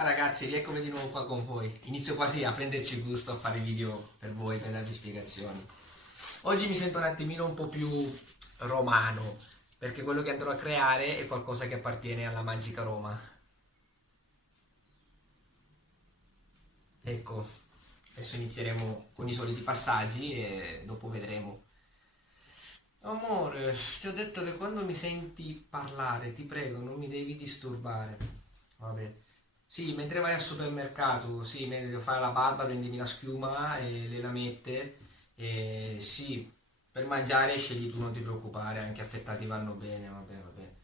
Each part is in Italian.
Ciao ragazzi, rieccomi di nuovo qua con voi. Inizio quasi a prenderci gusto a fare video per voi, per darvi spiegazioni. Oggi mi sento un attimino un po' più romano, perché quello che andrò a creare è qualcosa che appartiene alla magica Roma. Ecco, adesso inizieremo con i soliti passaggi e dopo vedremo. Amore, ti ho detto che quando mi senti parlare, ti prego, non mi devi disturbare. Vabbè. Sì, mentre vai al supermercato, sì, mentre devo fare la barba, prendimi la schiuma e le lamette. E sì, per mangiare scegli tu, non ti preoccupare, anche affettati vanno bene, vabbè, vabbè.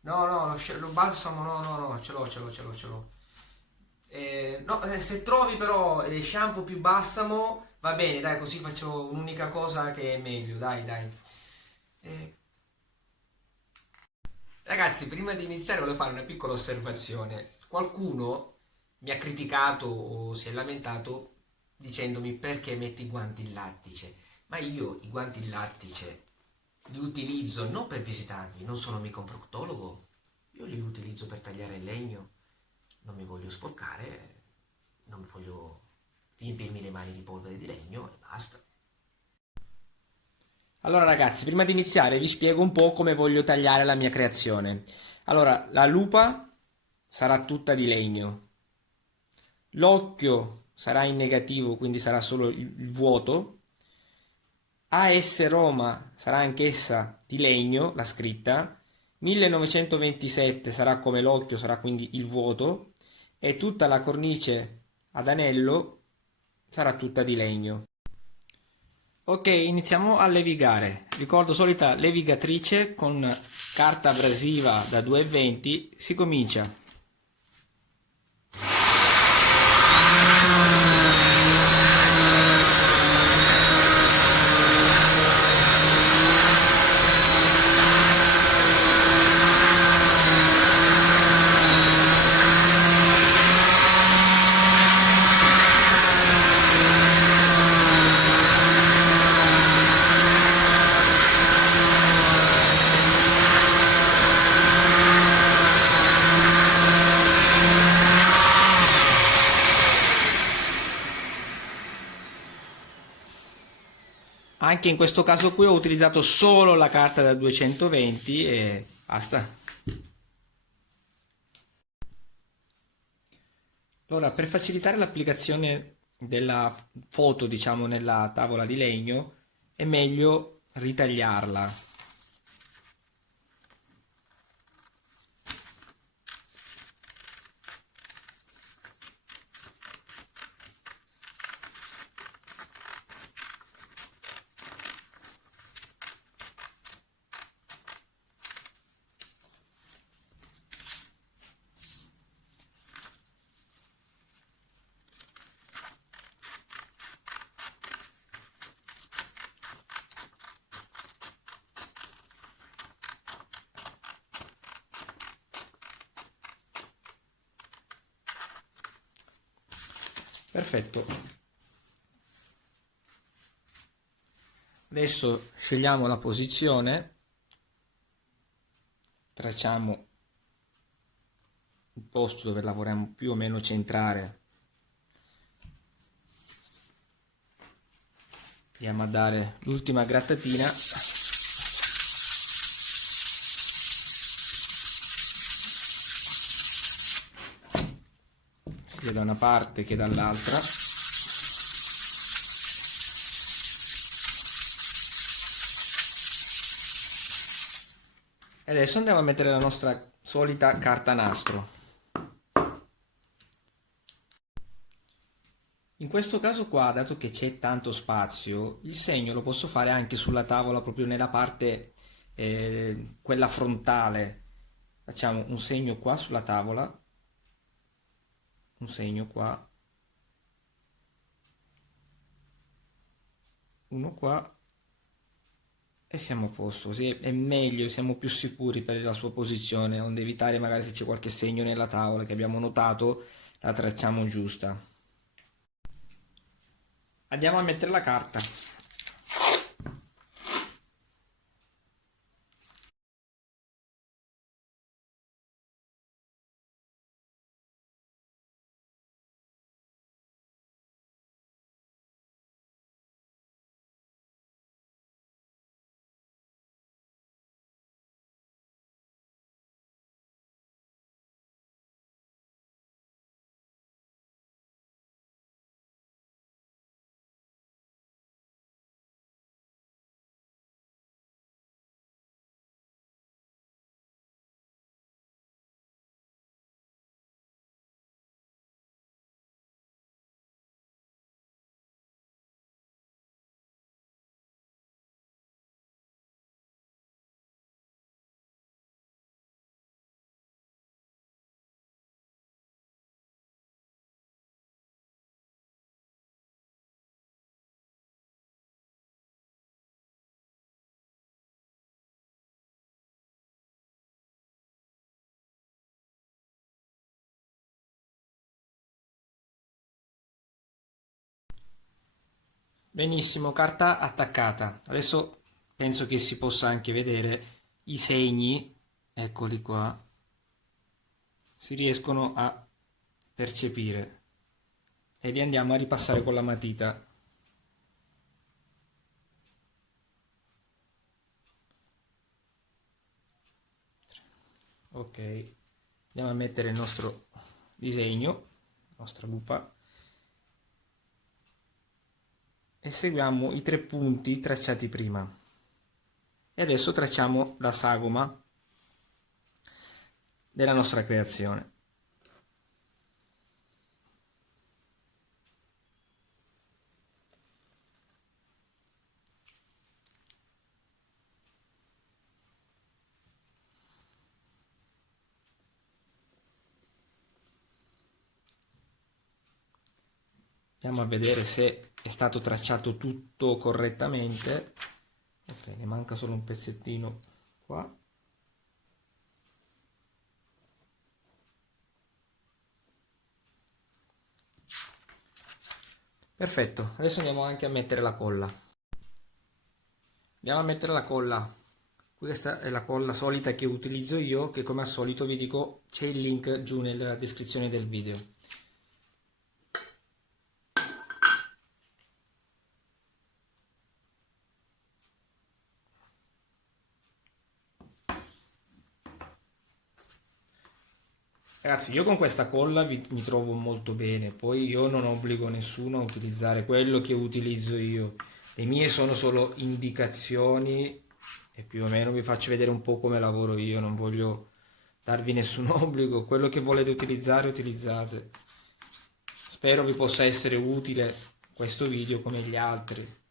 No, no, lo balsamo, no, no, no, ce l'ho. No, se trovi però shampoo più balsamo, va bene, dai, così faccio un'unica cosa che è meglio, dai, dai. Eh, Ragazzi, prima di iniziare volevo fare una piccola osservazione. Qualcuno mi ha criticato o si è lamentato dicendomi perché metti i guanti in lattice. Ma io i guanti in lattice li utilizzo non per visitarvi, non sono mica un proctologo. Io li utilizzo per tagliare il legno. Non mi voglio sporcare, non voglio riempirmi le mani di polvere di legno e basta. Allora ragazzi, prima di iniziare vi spiego un po' come voglio tagliare la mia creazione. Allora, la lupa sarà tutta di legno, l'occhio sarà in negativo, quindi sarà solo il vuoto, AS Roma sarà anch'essa di legno, la scritta, 1927 sarà come l'occhio, sarà quindi il vuoto, e tutta la cornice ad anello sarà tutta di legno. Ok, iniziamo a levigare. Ricordo solita levigatrice con carta abrasiva da 2,20. Si comincia. Anche in questo caso qui ho utilizzato solo la carta da 220 e basta. Allora, per facilitare l'applicazione della foto, diciamo, nella tavola di legno, è meglio ritagliarla. Perfetto. Adesso scegliamo la posizione, tracciamo il posto dove lavoriamo più o meno centrare. Andiamo a dare l'ultima grattatina. Sia da una parte che dall'altra. E adesso andiamo a mettere la nostra solita carta nastro. In questo caso qua, dato che c'è tanto spazio, il segno lo posso fare anche sulla tavola, proprio nella parte, quella frontale. Facciamo un segno qua sulla tavola, un segno qua, uno qua, e siamo a posto, così è meglio, siamo più sicuri per la sua posizione, onde evitare magari se c'è qualche segno nella tavola che abbiamo notato, la tracciamo giusta. Andiamo a mettere la carta. Benissimo, carta attaccata. Adesso penso che si possa anche vedere i segni, eccoli qua, si riescono a percepire e li andiamo a ripassare con la matita. Ok, andiamo a mettere il nostro disegno, la nostra lupa, e seguiamo i 3 punti tracciati prima. E adesso tracciamo la sagoma della nostra creazione. Andiamo a vedere se è stato tracciato tutto correttamente. Ok, ne manca solo un pezzettino qua. Perfetto, adesso andiamo anche a mettere la colla. Andiamo a mettere la colla. Questa è la colla solita che utilizzo io, che come al solito vi dico c'è il link giù nella descrizione del video. Ragazzi, io con questa colla mi trovo molto bene, poi io non obbligo nessuno a utilizzare quello che utilizzo io. Le mie sono solo indicazioni e più o meno vi faccio vedere un po' come lavoro io, non voglio darvi nessun obbligo, quello che volete utilizzare utilizzate. Spero vi possa essere utile questo video come gli altri.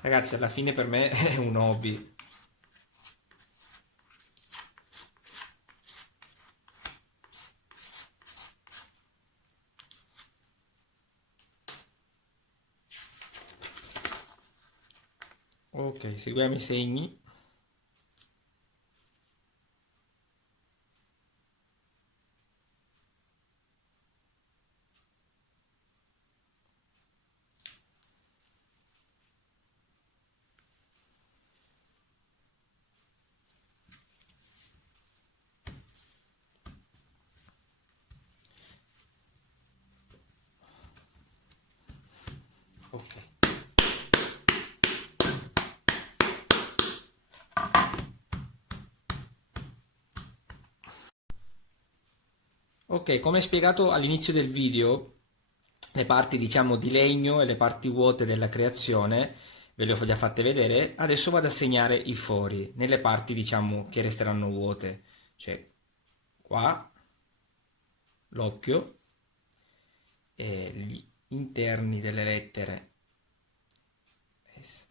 Ragazzi, alla fine per me è un hobby. Ok, seguiamo i segni. Ok. Ok, come spiegato all'inizio del video, le parti diciamo di legno e le parti vuote della creazione ve le ho già fatte vedere. Adesso vado a segnare i fori nelle parti diciamo che resteranno vuote, cioè qua l'occhio e gli interni delle lettere S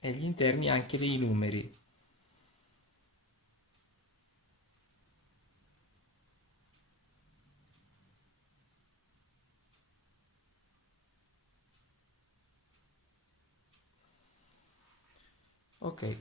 e gli interni anche dei numeri. Ok.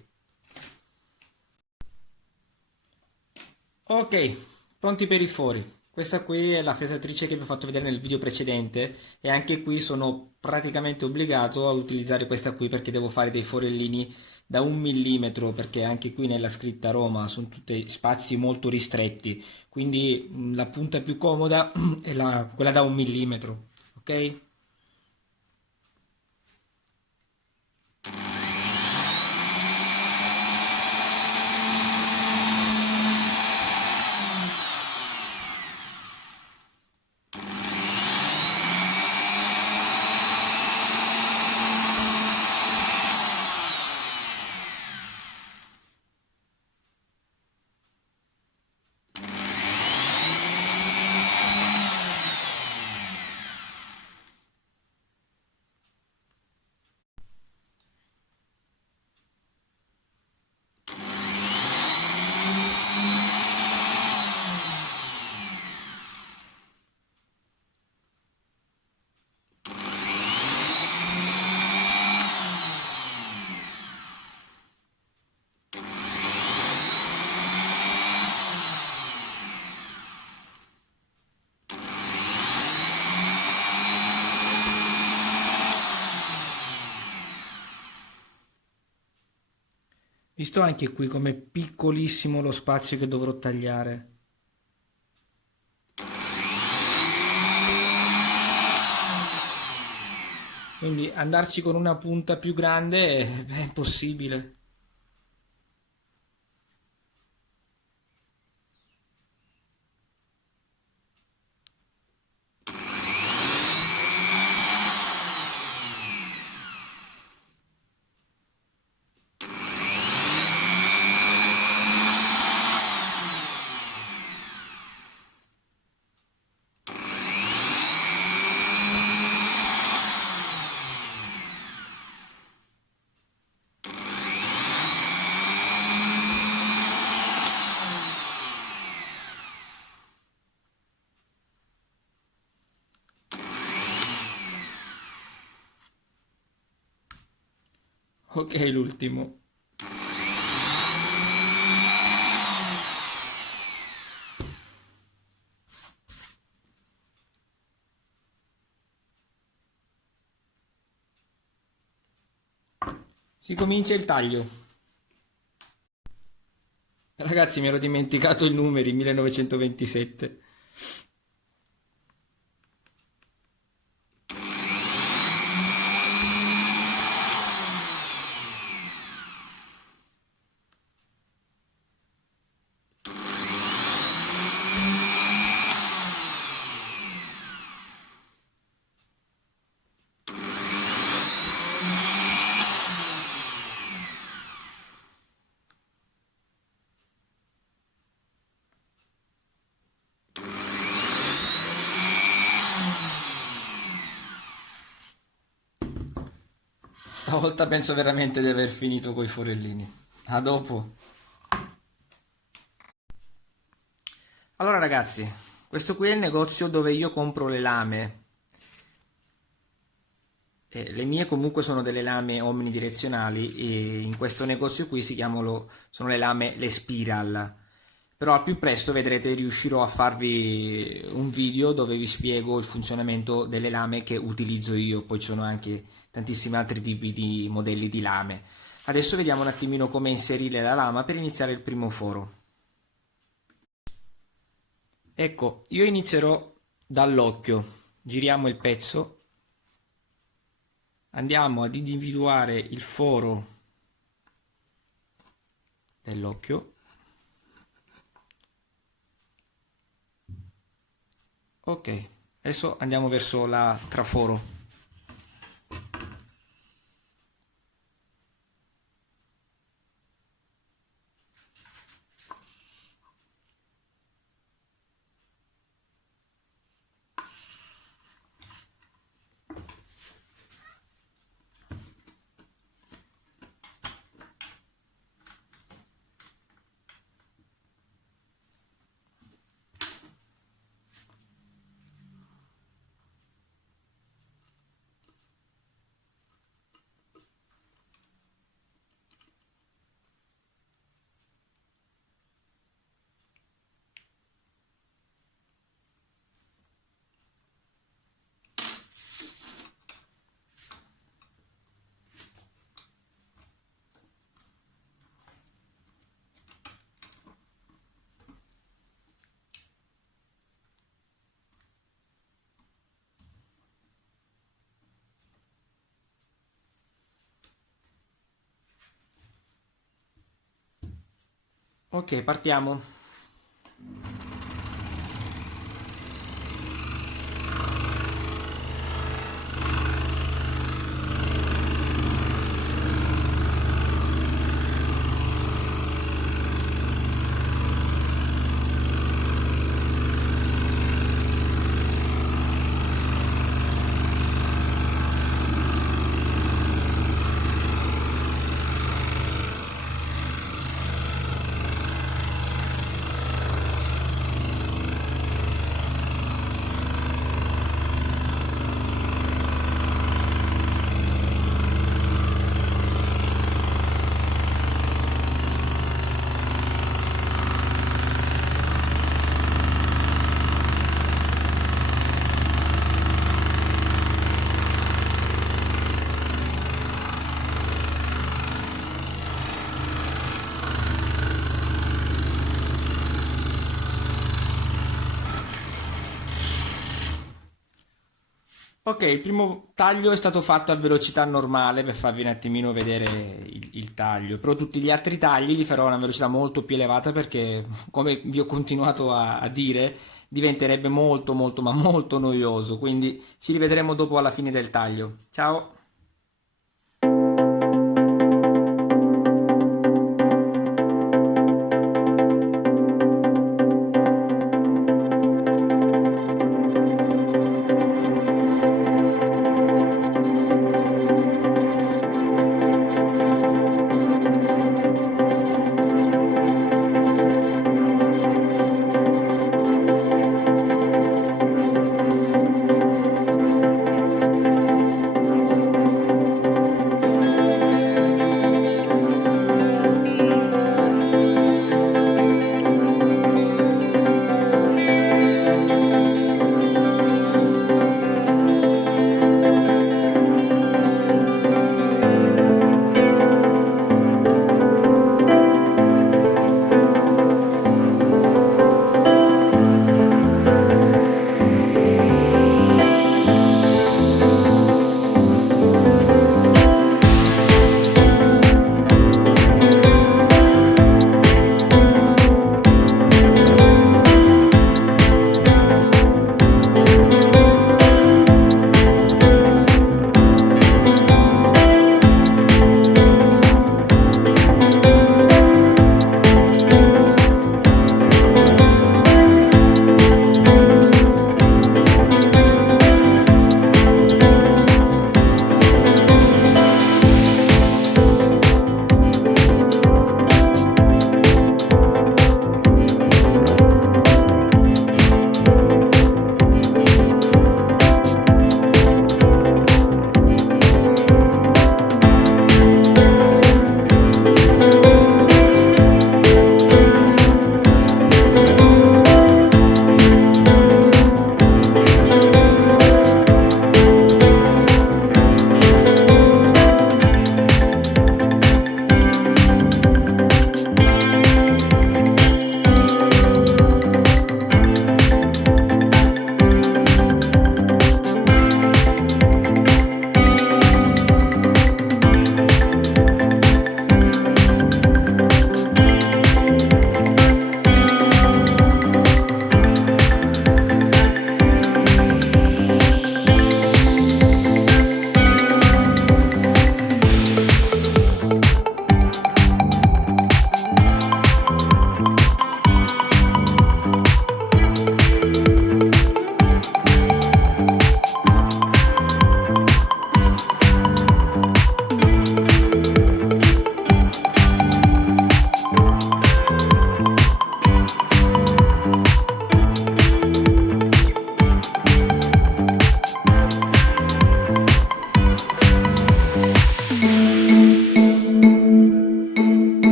Ok, pronti per i fori. Questa qui è la fresatrice che vi ho fatto vedere nel video precedente e anche qui sono praticamente obbligato a utilizzare questa qui perché devo fare dei forellini da 1 mm perché anche qui nella scritta Roma sono tutti spazi molto ristretti, quindi la punta più comoda è quella da 1 mm, ok? Visto anche qui com'è piccolissimo lo spazio che dovrò tagliare. Quindi andarci con una punta più grande è impossibile. Ok, l'ultimo. Si comincia il taglio. Ragazzi, mi ero dimenticato i numeri, 1927. Stavolta penso veramente di aver finito coi forellini. A dopo. Allora ragazzi, questo qui è il negozio dove io compro le lame. Le mie comunque sono delle lame omnidirezionali e in questo negozio qui sono le lame le Spiral. Però al più presto vedrete riuscirò a farvi un video dove vi spiego il funzionamento delle lame che utilizzo io, poi ci sono anche tantissimi altri tipi di modelli di lame. Adesso vediamo un attimino come inserire la lama per iniziare il primo foro. Ecco, io inizierò dall'occhio, giriamo il pezzo, andiamo ad individuare il foro dell'occhio. Ok, adesso andiamo verso la traforo. Ok, partiamo. Ok, il primo taglio è stato fatto a velocità normale per farvi un attimino vedere il taglio, però tutti gli altri tagli li farò a una velocità molto più elevata perché, come vi ho continuato a dire, diventerebbe molto molto ma molto noioso, quindi ci rivedremo dopo alla fine del taglio. Ciao!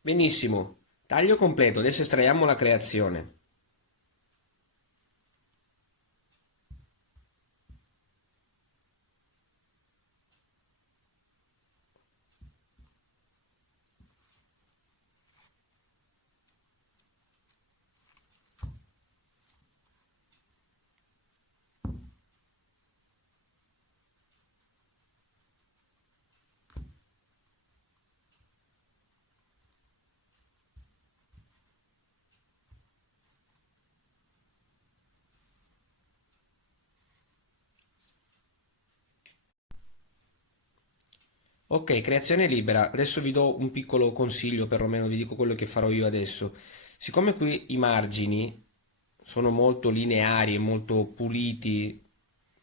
Benissimo, taglio completo, adesso estraiamo la creazione. Ok, creazione libera. Adesso vi do un piccolo consiglio, perlomeno vi dico quello che farò io adesso. Siccome qui i margini sono molto lineari e molto puliti,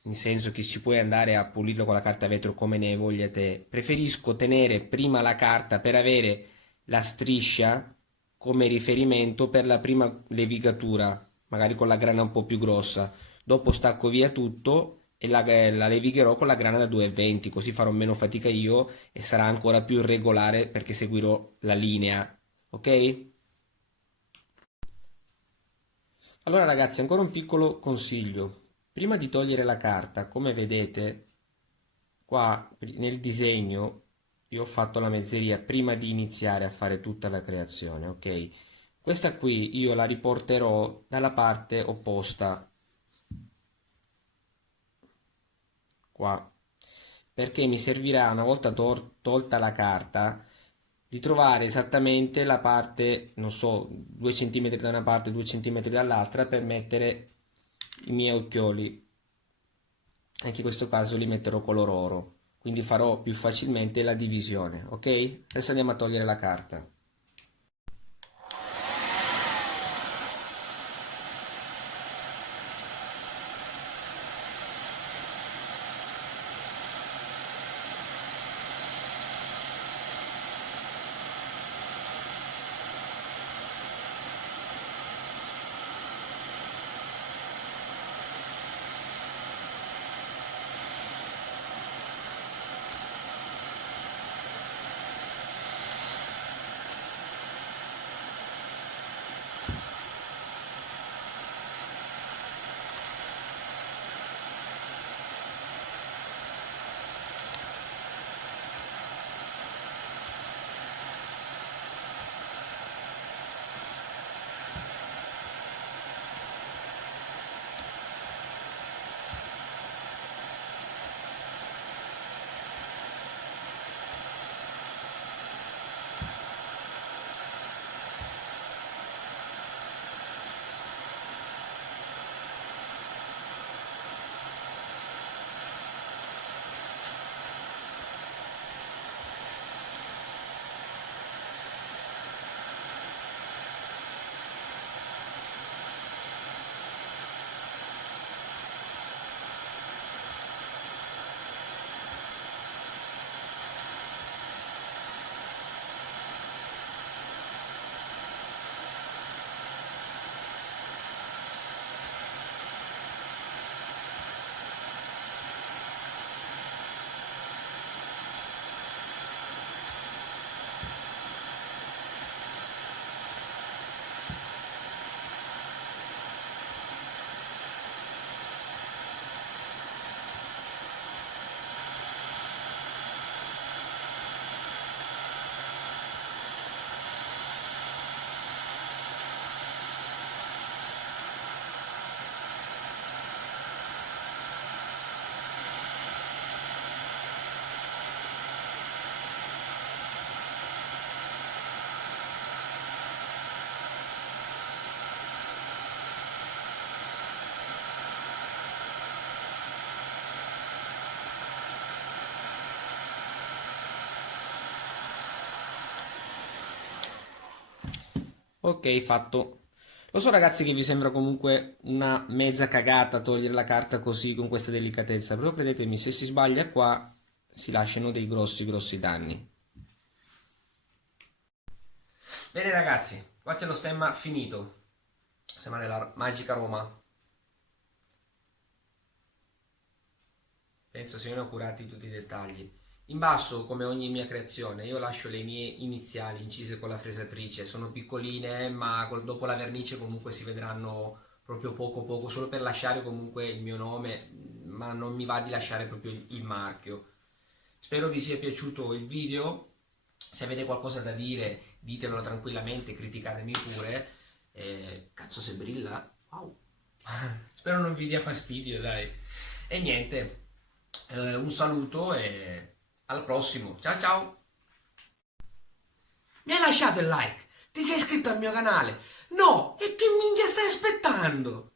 nel senso che ci puoi andare a pulirlo con la carta vetro come ne voglia te, preferisco tenere prima la carta per avere la striscia come riferimento per la prima levigatura, magari con la grana un po' più grossa. Dopo stacco via tutto e la levigherò con la grana da 2,20, così farò meno fatica io e sarà ancora più regolare perché seguirò la linea. Ok? Allora ragazzi, ancora un piccolo consiglio. Prima di togliere la carta, come vedete qua nel disegno, io ho fatto la mezzeria prima di iniziare a fare tutta la creazione, ok? Questa qui io la riporterò dalla parte opposta, qua, perché mi servirà, una volta tolta la carta, di trovare esattamente la parte, non so, 2 cm da una parte, 2 cm dall'altra, per mettere i miei occhioli. Anche in questo caso li metterò color oro, quindi farò più facilmente la divisione, ok? Adesso andiamo a togliere la carta. Ok, fatto. Lo so ragazzi che vi sembra comunque una mezza cagata togliere la carta così con questa delicatezza, però credetemi, se si sbaglia qua si lasciano dei grossi grossi danni. Bene ragazzi, qua c'è lo stemma finito. Stemma della Magica Roma. Penso siano curati tutti i dettagli. In basso, come ogni mia creazione, io lascio le mie iniziali incise con la fresatrice. Sono piccoline, ma dopo la vernice comunque si vedranno proprio poco poco, solo per lasciare comunque il mio nome, ma non mi va di lasciare proprio il marchio. Spero vi sia piaciuto il video. Se avete qualcosa da dire, ditemelo tranquillamente, criticatemi pure. Cazzo se brilla. Wow. Spero non vi dia fastidio, dai. E niente, un saluto e al prossimo. Ciao ciao. Mi hai lasciato il like? Ti sei iscritto al mio canale? No! E che minchia stai aspettando?